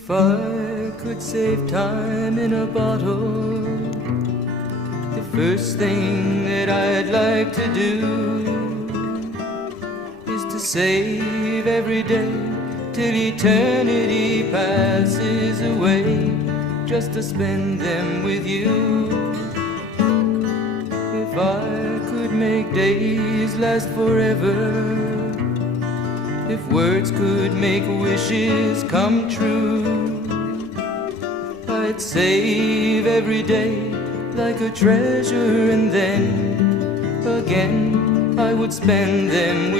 If I could save time in a bottle, the first thing that I'd like to do is to save every day till eternity passes away, just to spend them with you. If I could make days last forever, if words could make wishes come true, I'd save every day like a treasure, and then again I would spend them with